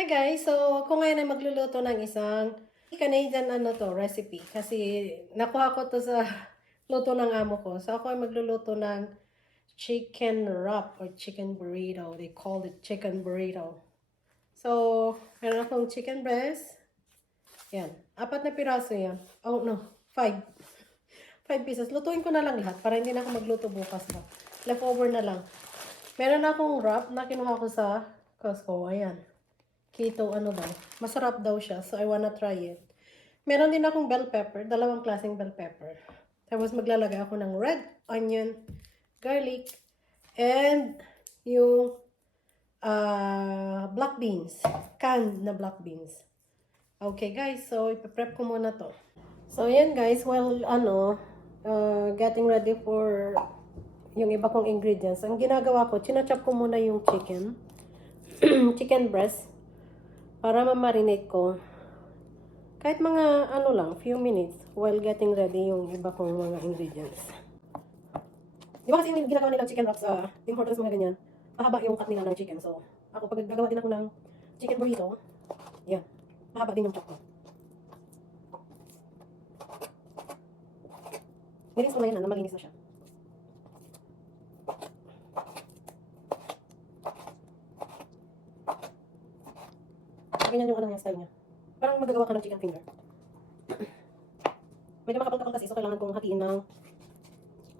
Hi guys! So, ako ngayon ay magluluto ng isang Canadian recipe. Kasi nakuha ko to sa luto ng amo ko. So, ako ay magluluto ng chicken wrap or chicken burrito. They call it chicken burrito. So, meron akong chicken breast. Yan. 4 na piraso yan. Oh no, 5. 5 pieces. Lutuin ko na lang lahat para hindi na ako magluto bukas ba. Leftover na lang. Meron akong wrap na kinuha ko sa Costco. Ayan. Keto daw. Masarap daw siya. So, I wanna try it. Meron din akong bell pepper. Dalawang klaseng bell pepper. Tapos, maglalagay ako ng red onion, garlic, and yung black beans. Canned na black beans. Okay, guys. So, ipaprep ko muna to. So, yan guys. While, getting ready for yung iba kong ingredients. Ang ginagawa ko, chinachop ko muna yung chicken. Chicken breast. Para ma-marinate ko. Kahit mga few minutes while getting ready yung iba kong mga ingredients. Di ba kasi yung ginagawa nilang chicken wraps, Tim Hortons mga ganyan, mahaba yung cut nila ng chicken. So, ako pag gagawa din ako ng chicken burrito, yan, mahaba din yung chop ko. Nilins ko na yan na malinis na siya. Ganyan yung yung style niya. Parang magagawa ka ng chicken finger. Medyo makapal-kapal kasi, so kailangan kong hatiin ng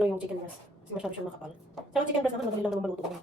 yung chicken breast. Kasi masyado siyang makapal. Tsaka chicken breast naman, madali lang naman maluto ko.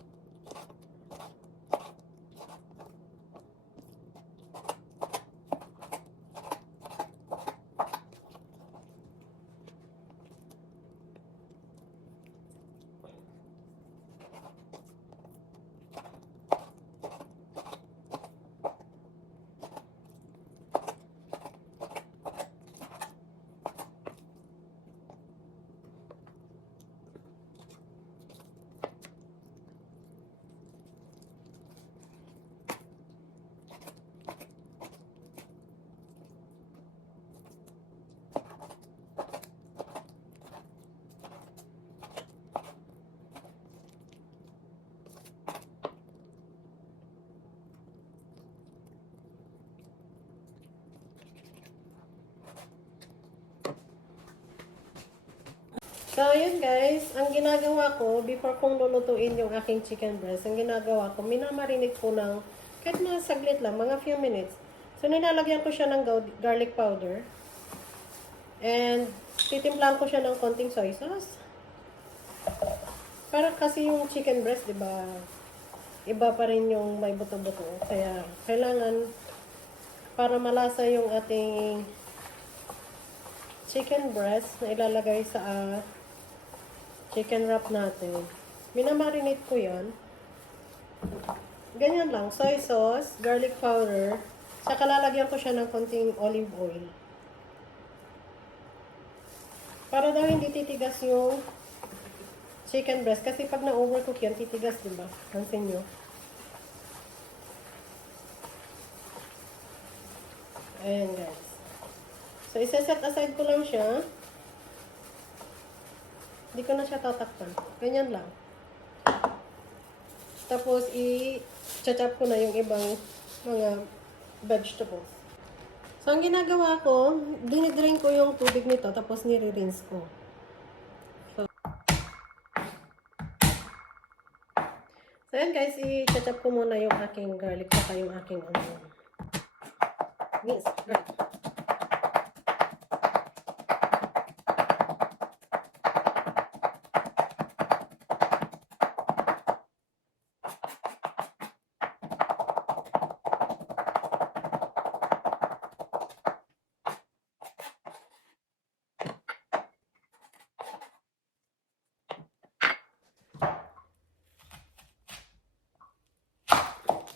So, yun guys, ang ginagawa ko, before kong lulutuin yung aking chicken breast, ang ginagawa ko, minamarinate ko ng, kahit mga saglit lang, mga few minutes. So, nilalagyan ko siya ng garlic powder. And, titimplan ko siya ng konting soy sauce. Para kasi yung chicken breast, di ba, iba pa rin yung may buto-buto. Kaya, kailangan, para malasa yung ating chicken breast na ilalagay sa chicken wrap natin. Minamarinate ko yan. Ganyan lang. Soy sauce, garlic powder, saka lalagyan ko siya ng konting olive oil. Para daw hindi titigas yung chicken breast. Kasi pag na-overcook yan, titigas, diba? Pansin nyo. Ayan, guys. So, isa-set aside ko lang siya. Hindi ko na siya tatakpan. Ganyan lang. Tapos, i-chop ko na yung ibang mga vegetables. So, ang ginagawa ko, dinidrain ko yung tubig nito, tapos nire-rinse ko. So, yan guys, i-chop ko muna yung aking garlic, saka yung aking garlic.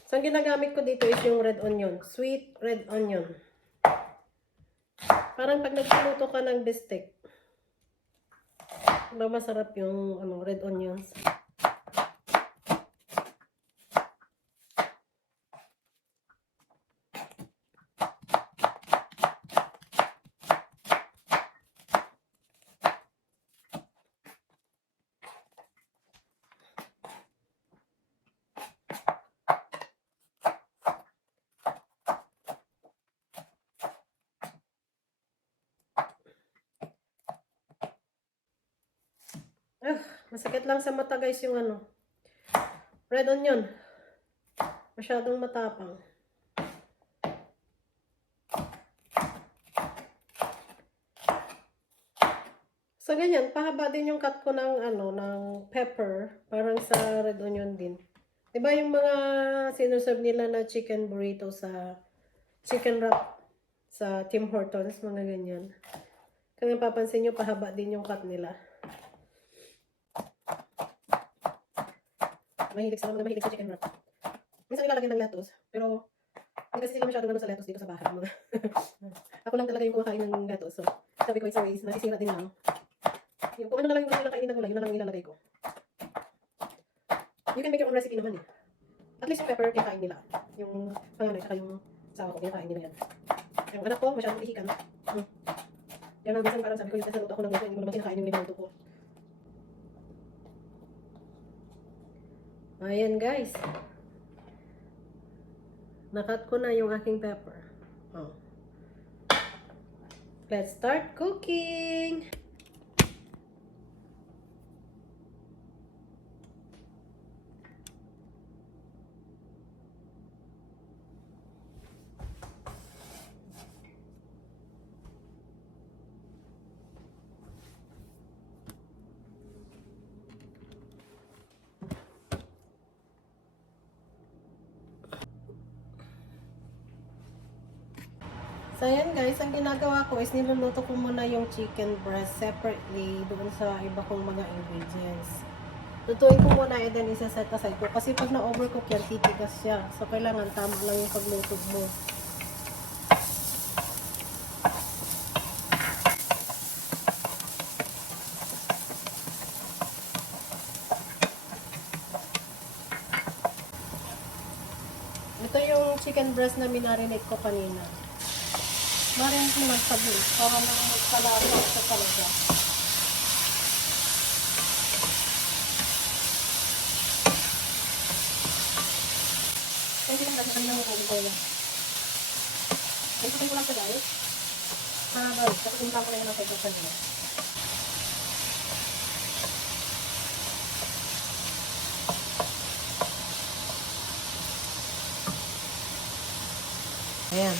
So, ang ginagamit ko dito is yung red onion. Sweet red onion. Parang pag nagluluto ka ng bistek, diba masarap yung red onions. Masakit lang sa mata guys yung ano. Red onion. Masyadong matapang. So, ganyan. Pahaba din yung cut ko ng, ano, ng pepper. Parang sa red onion din. Diba yung mga sinuserve nila na chicken burrito sa chicken wrap sa Tim Hortons, mga ganyan. Kung napapansin nyo, pahaba din yung cut nila. Mahilig sa chicken wrap. Minsan nilalagyan ng lettuce, pero hindi kasi sila masyado ganun sa lettuce dito sa bahay. Ako lang talaga yung kumakain ng lettuce. So, sabi ko, it's always, nasisira din lang. Yung, kung ano na lang yung gusto nilang kainin na gulay, yun na lang yung ilalagay ko. You can make your own recipe naman eh. At least yung pepper, kinakain nila. Yung panganay, saka yung sawa ko, kinakain nila yan. Yung anak ko, masyadong ihikan. Kaya nga, minsan parang sabi ko, yung nasaluto ako ng gusto, hindi mo naman kinakain yung niluto ko. Ayan guys. Nakat ko na yung aking pepper. Oh. Let's start cooking! So, ayan guys, ang ginagawa ko is niluluto ko muna yung chicken breast separately doon sa iba kong mga ingredients. Lutuin ko muna and then isa-set aside ko. Kasi pag na-overcook yan, titigas siya. So, kailangan tama lang yung pagluto mo. Ito yung chicken breast na minarinate ko kanina. Marinate mo magsabi para nang magkalasa sa talaga. Kasi lang kasi kanina mo ko yan. Itutin ko lang sa guys. Guys, tapos yung ko na ng pepper sa nila. Ayan.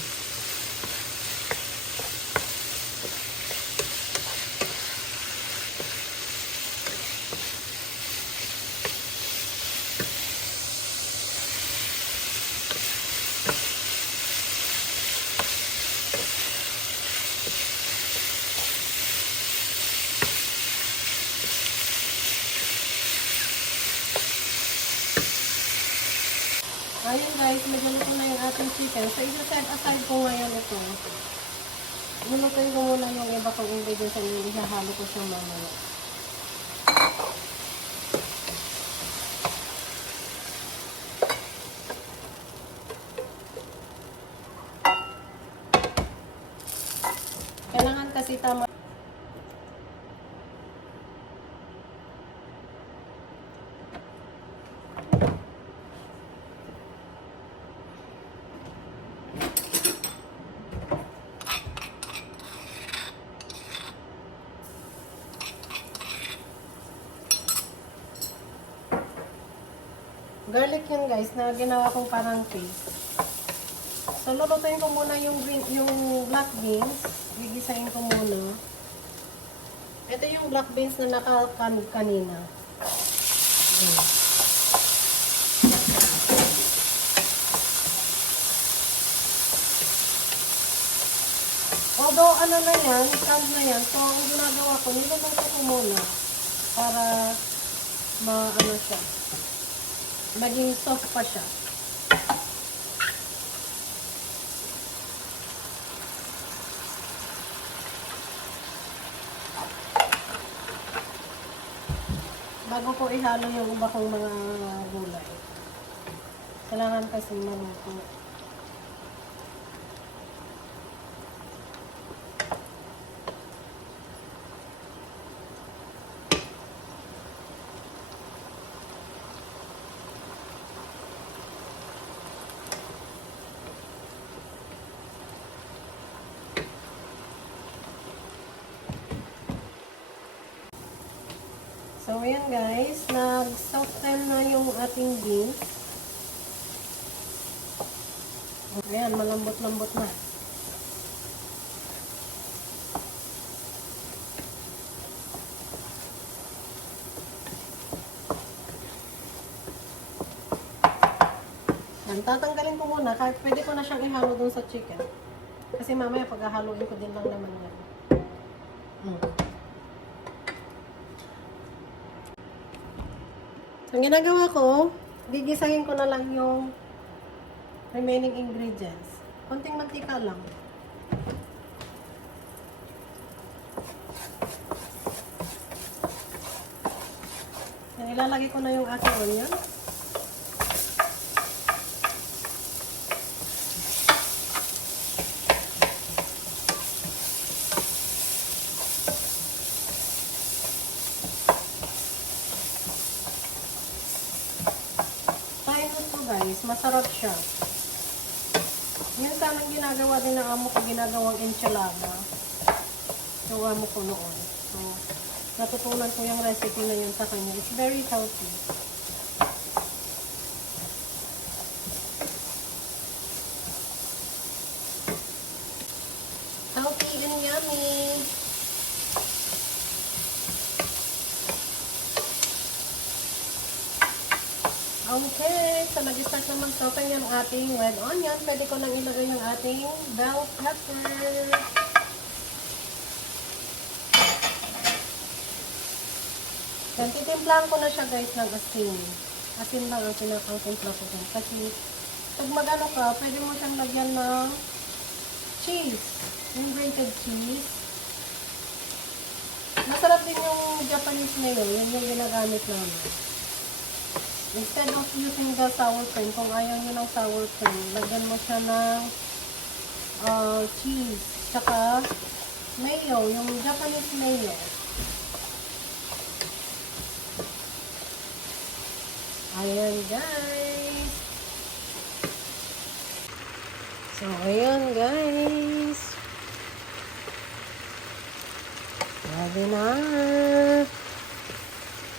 Ayun guys, medyo luto na yung ating chicken. So, isa-set aside ko ngayon ito. Lulutuin ko muna yung iba kong ingredients and ihahalo ko siya mamaya. Kailangan kasi tama. Garlic yun guys, na ginawa kong parang paste. So, lulutuin ko muna yung black beans. Gigisahin ko muna. Ito yung black beans na nakakan kanina. Although, ano na yan, canned na yan. So, ang ginagawa ko, niluluto ko muna. Para, ano siya. Maging soft pa siya. Bago ko ihalo yung iba kong mga gulay. Kailangan kasi maluto. So, ayan guys, nag-soften na yung ating beans. Ayan, malambot-lambot na. Yan, tatanggalin ko muna. Kahit pwede ko na siyang ihalo dun sa chicken. Kasi mamaya paghahaluin ko din lang naman yan. So, ang ginagawa ko, gigisahin ko na lang yung remaining ingredients. Konting mantika lang. Yan, ilalagay ko na yung ating onion. Guys, masarap siya. Yun sanang ginagawa din ng amo ko, ginagawang enchilada. Yung amo ko noon. So, natutunan ko yung recipe na yun sa kanya. It's very healthy. Healthy and yummy. Okay, so nag-start naman soften yung ating red onion. Pwede ko nang ilagay yung ating bell pepper. Then, titimplahan ko na siya guys ng asin. Asin lang ang pinakang-timpla ko dun. Kasi, pag mag-ano ka, pwede mo siyang lagyan ng cheese. Yung grated cheese. Masarap din yung Japanese mayo. Yan yung ginagamit namin. Instead of using the sour cream, kung ayaw nyo ng sour cream, lagyan mo siya ng cheese. Tsaka mayo, yung Japanese mayo. Ayan guys. So, ayan guys. Ready na.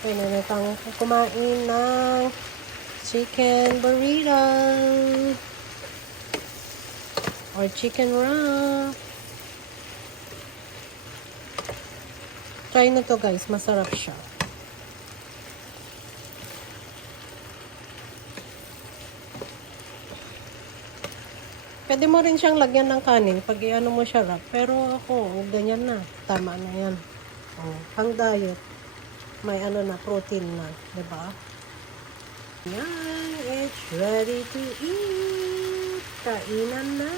Pwede na tayong kumain ng chicken burrito or chicken wrap. Try na to guys, masarap siya. Pwede mo rin siyang lagyan ng kanin pag i-ano mo siya wrap. Pero ako, ganyan na. Tama na yan. Oh, pang diet. May ano na, protein na. Diba? Yan. It's ready to eat. Kainan na.